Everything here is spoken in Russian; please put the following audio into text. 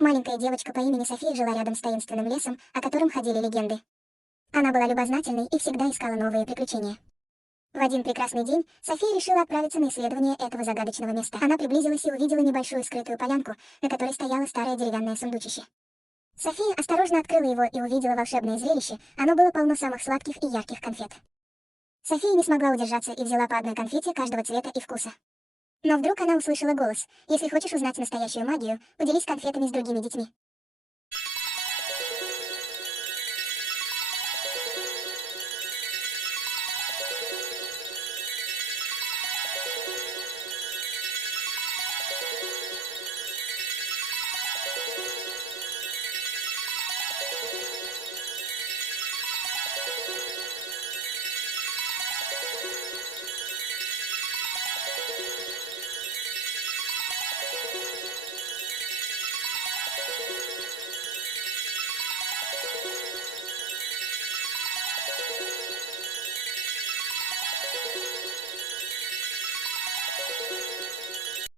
Маленькая девочка по имени София жила рядом с таинственным лесом, о котором ходили легенды. Она была любознательной и всегда искала новые приключения. В один прекрасный день София решила отправиться на исследование этого загадочного места. Она приблизилась и увидела небольшую скрытую полянку, на которой стояло старое деревянное сундучище. София осторожно открыла его и увидела волшебное зрелище, оно было полно самых сладких и ярких конфет. София не смогла удержаться и взяла по одной конфете каждого цвета и вкуса. Но вдруг она услышала голос: «Если хочешь узнать настоящую магию, поделись конфетами с другими детьми».